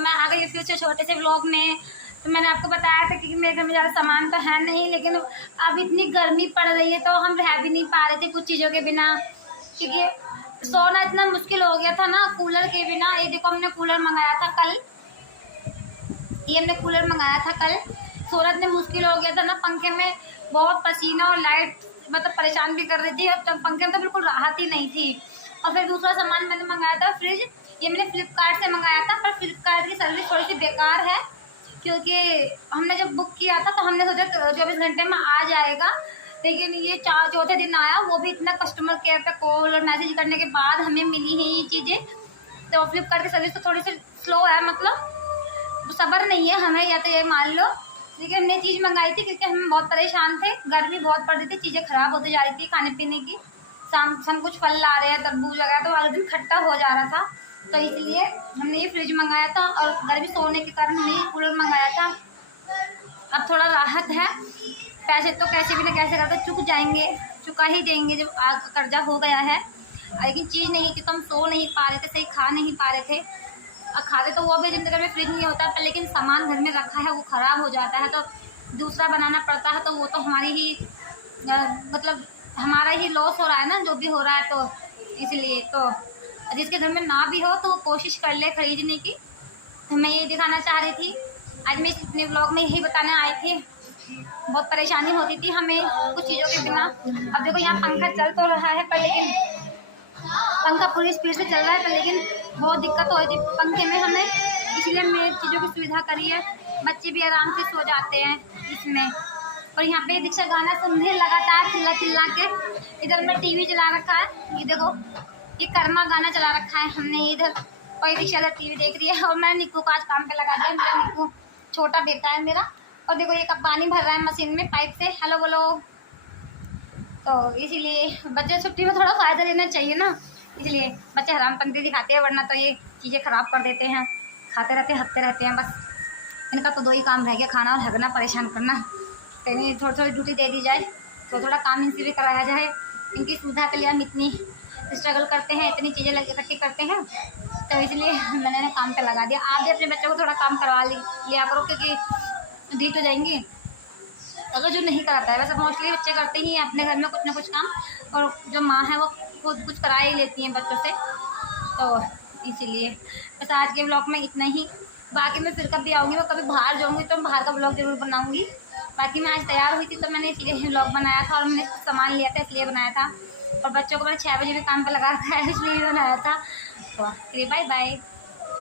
मैं आ गई फिर से छोटे से व्लॉग में। तो मैंने आपको बताया था कि मेरे घर में ज़्यादा सामान तो है नहीं, लेकिन अब इतनी गर्मी पड़ रही है तो हम रह भी नहीं पा रहे थे कुछ चीज़ों के बिना, क्योंकि सोना इतना मुश्किल हो गया था ना कूलर के बिना। ये देखो हमने कूलर मंगाया था कल, सोना इतने मुश्किल हो गया था ना, पंखे में बहुत पसीना और लाइट मतलब परेशान भी कर रही थी, और पंखे में तो बिल्कुल राहत ही नहीं थी। और फिर दूसरा सामान मैंने मंगाया था फ्रिज, ये मैंने फ्लिपकार्ट से मंगाया था, पर फ्लिपकार्ट की सर्विस थोड़ी सी बेकार है, क्योंकि हमने जब बुक किया था तो हमने सोचा 24 घंटे में आ जाएगा, लेकिन ये चौथे दिन आया, वो भी इतना कस्टमर केयर पे कॉल और मैसेज करने के बाद हमें मिली है ये चीज़ें। तो फ्लिपकार्ट की सर्विस तो थोड़ी सी स्लो है, मतलब सब्र नहीं है हमें, या तो ये मान लो। लेकिन हमने चीज़ मंगाई थी क्योंकि हम बहुत परेशान थे, गर्मी बहुत पड़ रही थी, चीज़ें ख़राब होती जा रही थी खाने पीने की। हम कुछ फल ला रहे हैं, तरबूज वगैरह, तो अगले दिन खट्टा हो जा रहा था, तो इसलिए हमने ये फ्रिज मंगाया था। और गर्मी सोने के कारण हमने ये कूलर मंगाया था। अब थोड़ा राहत है, पैसे तो कैसे भी ना कैसे करते चुका ही देंगे जब कर्जा हो गया है, लेकिन चीज़ नहीं कि तो हम सो नहीं पा रहे थे, सही खा नहीं पा रहे थे। और खाते तो वो भी जिनके घर में फ्रिज नहीं होता है, लेकिन सामान घर में रखा है वो ख़राब हो जाता है तो दूसरा बनाना पड़ता है, तो वो तो हमारी ही मतलब हमारा ही लॉस हो रहा है ना, जो भी हो रहा है। तो इसलिए तो जिसके घर में ना भी हो तो वो कोशिश कर ले खरीदने की। तो मैं ये दिखाना चाह रही थी, आज मैं अपने व्लॉग में यही बताने आए थे। बहुत परेशानी होती थी हमें कुछ चीज़ों के बिना। अब देखो यहाँ पंखा चल तो रहा है, पर लेकिन पंखा पूरी स्पीड से चल रहा है, पर लेकिन बहुत दिक्कत हो रही थी पंखे में हमें, इसलिए हमने चीज़ों की सुविधा करी है। बच्चे भी आराम से सो जाते हैं इसमें। और यहाँ पे दीक्षा गाना सुन रही लगातार चिल्ला चिल्ला के। इधर मैं टीवी चला रखा है, ये देखो ये कर्मा गाना चला रखा है हमने इधर, और ये दीक्षा इधर टीवी देख रही है। और मैं निक्कू को आज काम पे लगा दिया, मेरा निक्कू छोटा बेटा है मेरा। और देखो ये कब पानी भर रहा है मशीन में पाइप से, हेलो बोलो। तो इसीलिए बच्चे छुट्टी में थोड़ा फ़ायदा लेना चाहिए ना, इसलिए बच्चे हरामपंती दिखाते हैं, वरना तो ये चीज़ें ख़राब कर देते हैं, खाते रहते हैं, हंसते रहते हैं। बस इनका तो दो ही काम रह गया, खाना और हगना, परेशान करना। तो इन्हें थोड़ी थोड़ी ड्यूटी दे दी जाए, तो थोड़ा काम इनसे भी कराया जाए। इनकी सुविधा के लिए हम इतनी स्ट्रगल करते हैं, इतनी चीज़ें इकट्ठी करते हैं, तो इसलिए मैंने इन्हें काम पे लगा दिया। आप भी अपने बच्चों को थोड़ा काम करवा लिया करो, क्योंकि ढीठ हो जाएंगे अगर जो नहीं कराता है। वैसे मोस्टली बच्चे करते ही हैं अपने घर में कुछ ना कुछ काम, और जो माँ है वो खुद कुछ करा ही लेती हैं बच्चों से। तो इसीलिए बस आज के ब्लॉग में इतना ही। बाकी मैं फिर कभी आऊँगी, मैं कभी बाहर जाऊँगी तो बाहर का ब्लॉग ज़रूर बनाऊँगी। बाकी मैं आज तैयार हुई थी तो मैंने इसलिए ब्लॉग बनाया था, और मैंने सामान लिया था इसलिए बनाया था, और बच्चों को मैंने 6 बजे भी काम पर लगा रखा है इसलिए बनाया था। तो बाय बाय।